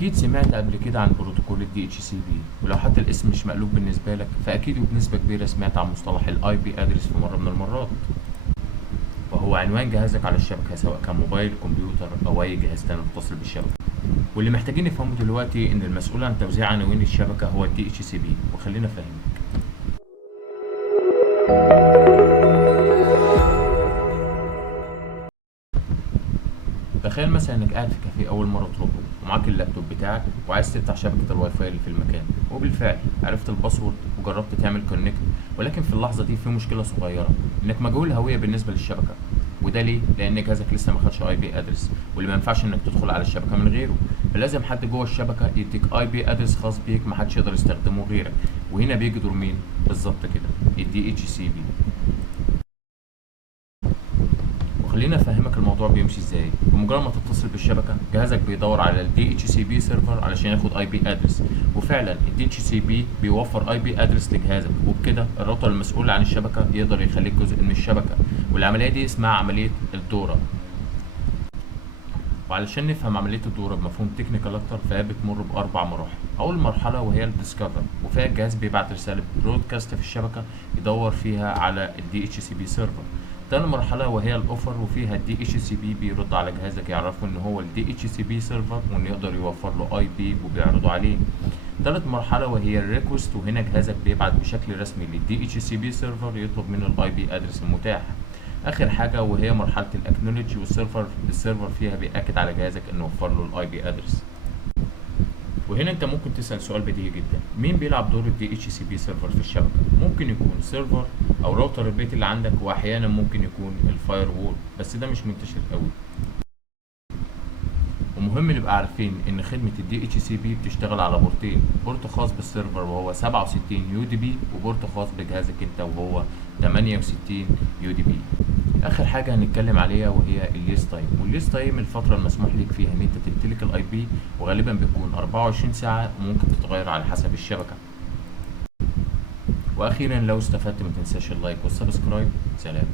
اكيد سمعت قبل كده عن بروتوكول الدي اتش سي بي، ولو حتى الاسم مش مألوف بالنسبه لك فاكيد وبنسبه كبيره سمعت عن مصطلح الاي بي ادرس في مره من المرات، وهو عنوان جهازك على الشبكه سواء كان موبايل كمبيوتر او اي جهاز تاني متصل بالشبكه. واللي محتاجين نفهمه دلوقتي ان المسؤول عن توزيع عناوين الشبكه هو الدي اتش سي بي، وخلينا فاهمين. تخيل مثلا انك قاعد في كافيه اول مره تروحه ومعاك اللابتوب بتاعك وعايز تفتح شبكه الواي فاي اللي في المكان، وبالفعل عرفت الباسورد وجربت تعمل كونكت، ولكن في اللحظه دي في مشكله صغيره انك مجهول الهويه بالنسبه للشبكه. وده ليه؟ لان جهازك لسه ما خدش اي بي ادرس، واللي ما ينفعش انك تدخل على الشبكه من غيره، فلازم حد جوه الشبكه يديك اي بي ادرس خاص بيك محدش يقدر يستخدمه غيرك. وهنا بيجي دور مين بالظبط كده؟ الدي اتش سي بي. وخليني افهمك الموضوع بيمشي ازاي. بمجرد ما تتصل بالشبكه جهازك بيدور على الدي اتش سي بي سيرفر علشان ياخد اي بي ادرس، وفعلا الدي اتش سي بي بيوفر اي بي ادرس لجهازك، وبكده الراوتر المسؤول عن الشبكه يقدر يخليك جزء من الشبكه، والعمليه دي اسمها عمليه الدوره. وعلشان نفهم عمليه الدوره بمفهوم تكنيكال اكتر فهي بتمر باربع مراحل. اول مرحله وهي الديسكفر، وفيها الجهاز بيبعت رساله برودكاست في الشبكه يدور فيها على الدي اتش سي بي سيرفر. تاني مرحله وهي الاوفر، وفيها الدي اتش سي بي بيرد على جهازك يعرفه ان هو الدي اتش سي بي سيرفر وانه يقدر يوفر له اي بي وبيعرضه عليه. تالت مرحله وهي الريكوست، وهنا جهازك بيبعت بشكل رسمي للدي اتش سي بي سيرفر يطلب منه الاي بي ادرس المتاح. اخر حاجه وهي مرحله الاكنولج، والسيرفر فيها بيأكد على جهازك انه وفر له الاي بي ادرس. وهنا انت ممكن تسأل سؤال بديهي جدا، مين بيلعب دور الدي اتش سي بي سيرفر في الشبكه؟ ممكن يكون سيرفر او راوتر البيت اللي عندك، واحيانا ممكن يكون الفاير وول، بس ده مش منتشر قوي. ومهم نبقى عارفين ان خدمه الدي اتش سي بي بتشتغل على بورتين، بورت خاص بالسيرفر وهو 67 يو دي بي، وبورت خاص بجهازك انت وهو 68 يو دي بي. اخر حاجه هنتكلم عليها وهي الليس تايم، والليس تايم الفتره المسموح ليك فيها ان انت تمتلك الاي بي، وغالبا بتكون 24 ساعه وممكن تتغير على حسب الشبكه. واخيرا لو استفدت ما تنساش اللايك والسبسكرايب. سلام.